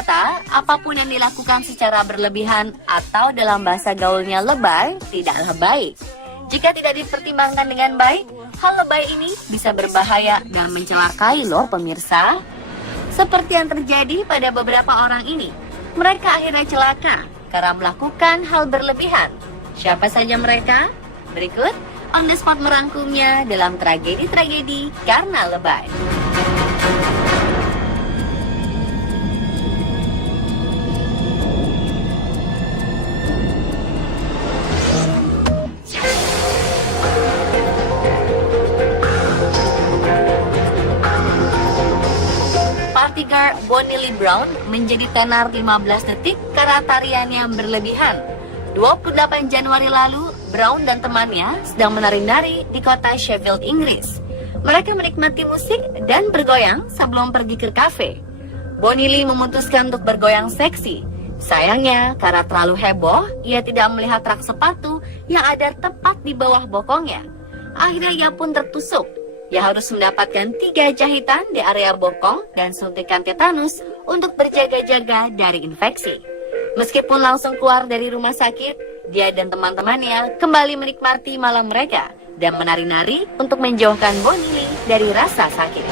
berkata, apapun yang dilakukan secara berlebihan atau dalam bahasa gaulnya lebay, tidaklah baik. Jika tidak dipertimbangkan dengan baik, hal lebay ini bisa berbahaya dan mencelakai loh pemirsa. Seperti yang terjadi pada beberapa orang ini, mereka akhirnya celaka karena melakukan hal berlebihan. Siapa saja mereka? Berikut On The Spot merangkumnya dalam tragedi-tragedi karena lebay. Party girl Bonnie Lee Brown menjadi tenar 15 detik karena tarian yang berlebihan. 28 Januari lalu, Brown dan temannya sedang menari-nari di kota Sheffield, Inggris. Mereka menikmati musik dan bergoyang sebelum pergi ke kafe. Bonnie Lee memutuskan untuk bergoyang seksi. Sayangnya, karena terlalu heboh, ia tidak melihat rak sepatu yang ada tepat di bawah bokongnya. Akhirnya ia pun tertusuk. Ia harus mendapatkan 3 jahitan di area bokong dan suntikan tetanus untuk berjaga-jaga dari infeksi. Meskipun langsung keluar dari rumah sakit, dia dan teman-temannya kembali menikmati malam mereka dan menari-nari untuk menjauhkan Bonnie Lee dari rasa sakit.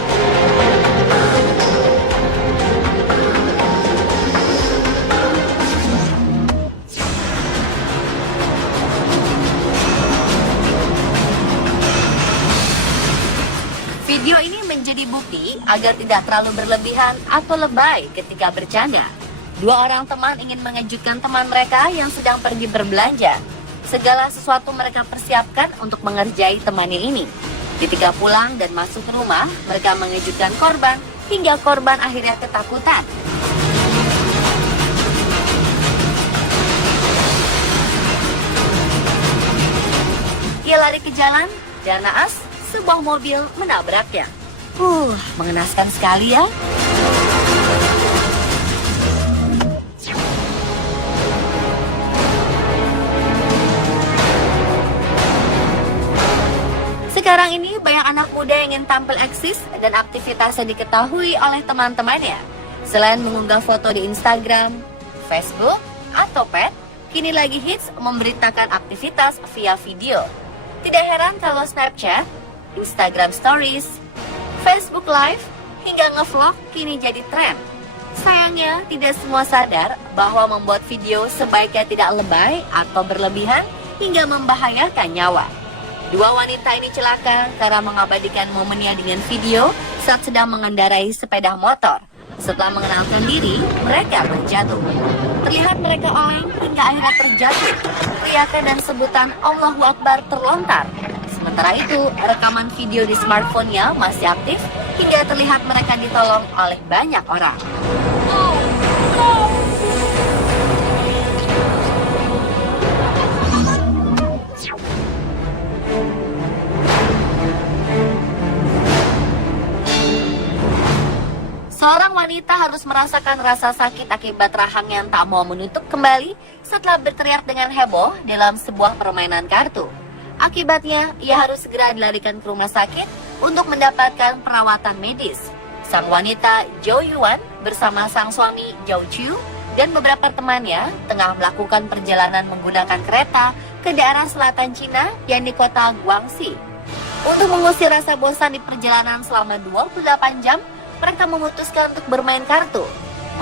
Video ini menjadi bukti agar tidak terlalu berlebihan atau lebay ketika bercanda. 2 orang teman ingin mengejutkan teman mereka yang sedang pergi berbelanja. Segala sesuatu mereka persiapkan untuk mengerjai temannya ini. Ketika pulang dan masuk ke rumah, mereka mengejutkan korban hingga korban akhirnya ketakutan. Ia lari ke jalan dan naas sebuah mobil menabraknya. Mengenaskan sekali ya. Sekarang ini banyak anak muda yang ingin tampil eksis dan aktivitasnya diketahui oleh teman-temannya. Selain mengunggah foto di Instagram, Facebook, atau Pet, kini lagi hits memberitakan aktivitas via video. Tidak heran kalau Snapchat, Instagram Stories, Facebook Live, hingga nge-vlog kini jadi tren. Sayangnya, tidak semua sadar bahwa membuat video sebaiknya tidak lebay atau berlebihan hingga membahayakan nyawa. 2 wanita ini celaka karena mengabadikan momennya dengan video saat sedang mengendarai sepeda motor. Setelah mengenalkan diri, mereka terjatuh. Terlihat mereka oleng hingga akhirnya terjatuh. Teriakan dan sebutan Allahu Akbar terlontar. Sementara itu, rekaman video di smartphone-nya masih aktif hingga terlihat mereka ditolong oleh banyak orang. Seorang wanita harus merasakan rasa sakit akibat rahang yang tak mau menutup kembali setelah berteriak dengan heboh dalam sebuah permainan kartu. Akibatnya, ia harus segera dilarikan ke rumah sakit untuk mendapatkan perawatan medis. Sang wanita, Jo Yuan, bersama sang suami, Zhou Chu, dan beberapa temannya tengah melakukan perjalanan menggunakan kereta ke daerah selatan Cina yang di kota Guangxi. Untuk mengusir rasa bosan di perjalanan selama 28 jam, mereka memutuskan untuk bermain kartu.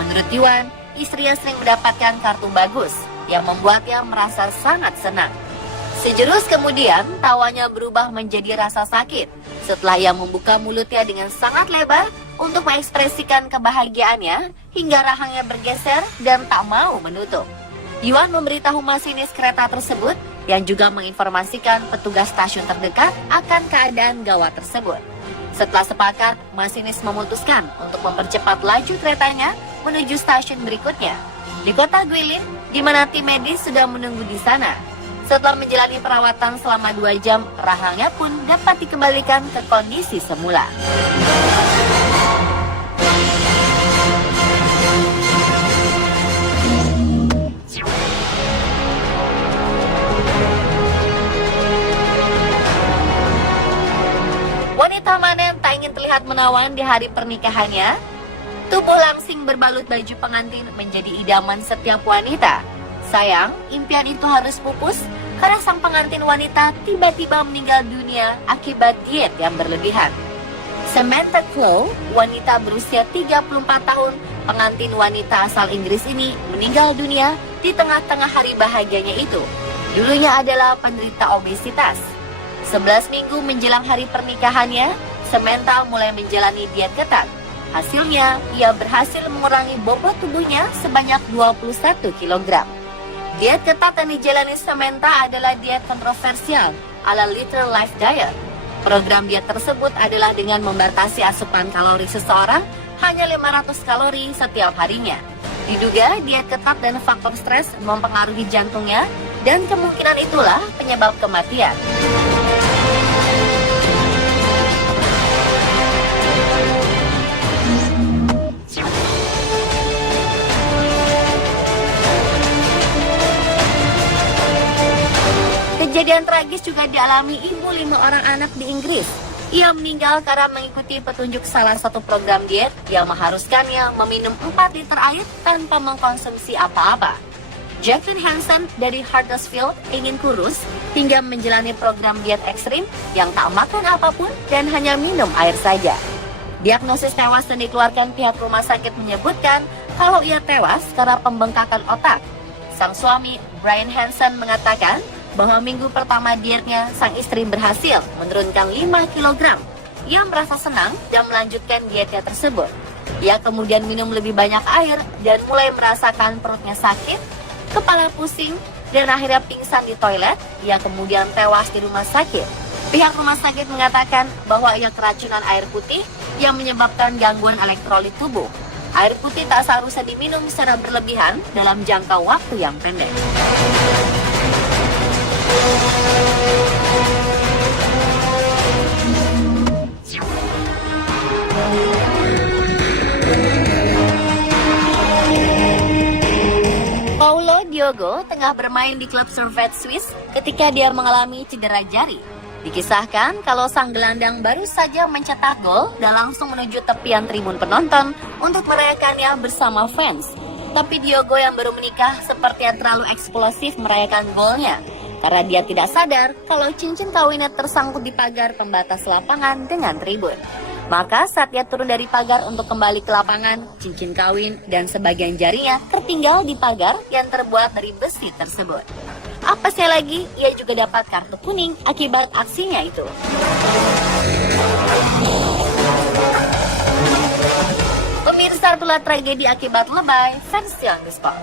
Menurut Yuan, istrinya sering mendapatkan kartu bagus yang membuatnya merasa sangat senang. Sejurus kemudian, tawanya berubah menjadi rasa sakit setelah ia membuka mulutnya dengan sangat lebar untuk mengekspresikan kebahagiaannya hingga rahangnya bergeser dan tak mau menutup. Yuan memberitahu masinis kereta tersebut yang juga menginformasikan petugas stasiun terdekat akan keadaan gawat tersebut. Setelah sepakat, masinis memutuskan untuk mempercepat laju keretanya menuju stasiun berikutnya di kota Guilin, di mana tim medis sudah menunggu di sana. Setelah menjalani perawatan selama 2 jam, rahangnya pun dapat dikembalikan ke kondisi semula. Wanita mana yang tak ingin terlihat menawan di hari pernikahannya? Tubuh langsing berbalut baju pengantin menjadi idaman setiap wanita. Sayang, impian itu harus pupus karena sang pengantin wanita tiba-tiba meninggal dunia akibat diet yang berlebihan. Samantha Chloe, wanita berusia 34 tahun, pengantin wanita asal Inggris ini meninggal dunia di tengah-tengah hari bahagianya itu. Dulunya adalah penderita obesitas. 11 minggu menjelang hari pernikahannya, Samantha mulai menjalani diet ketat. Hasilnya, ia berhasil mengurangi bobot tubuhnya sebanyak 21 kg. Diet ketat yang dijalani Samantha adalah diet kontroversial ala Little Life Diet. Program diet tersebut adalah dengan membatasi asupan kalori seseorang hanya 500 kalori setiap harinya. Diduga diet ketat dan faktor stres mempengaruhi jantungnya dan kemungkinan itulah penyebab kematian. Kejadian tragis juga dialami ibu 5 orang anak di Inggris. Ia meninggal karena mengikuti petunjuk salah satu program diet yang mengharuskannya meminum 4 liter air tanpa mengkonsumsi apa-apa. Jacqueline Hansen dari Huddersfield ingin kurus hingga menjalani program diet ekstrim yang tak makan apapun dan hanya minum air saja. Diagnosis tewas yang dikeluarkan pihak rumah sakit menyebutkan kalau ia tewas karena pembengkakan otak. Sang suami, Brian Hansen, mengatakan bahwa minggu pertama dietnya, sang istri berhasil menurunkan 5 kg. Ia merasa senang dan melanjutkan dietnya tersebut. Ia kemudian minum lebih banyak air dan mulai merasakan perutnya sakit, kepala pusing, dan akhirnya pingsan di toilet. Ia kemudian tewas di rumah sakit. Pihak rumah sakit mengatakan bahwa ia keracunan air putih yang menyebabkan gangguan elektrolit tubuh. Air putih tak seharusnya diminum secara berlebihan dalam jangka waktu yang pendek. Paulo Diogo tengah bermain di klub Servette Swiss ketika dia mengalami cedera jari. Dikisahkan kalau sang gelandang baru saja mencetak gol dan langsung menuju tepian tribun penonton untuk merayakannya bersama fans. Tapi Diogo yang baru menikah sepertinya terlalu eksplosif merayakan golnya karena dia tidak sadar kalau cincin kawinnya tersangkut di pagar pembatas lapangan dengan tribun. Maka saat dia turun dari pagar untuk kembali ke lapangan, cincin kawin dan sebagian jarinya tertinggal di pagar yang terbuat dari besi tersebut. Apasnya lagi, ia juga dapat kartu kuning akibat aksinya itu. Pemirsa, itulah tragedi akibat lebay fans yang di spot.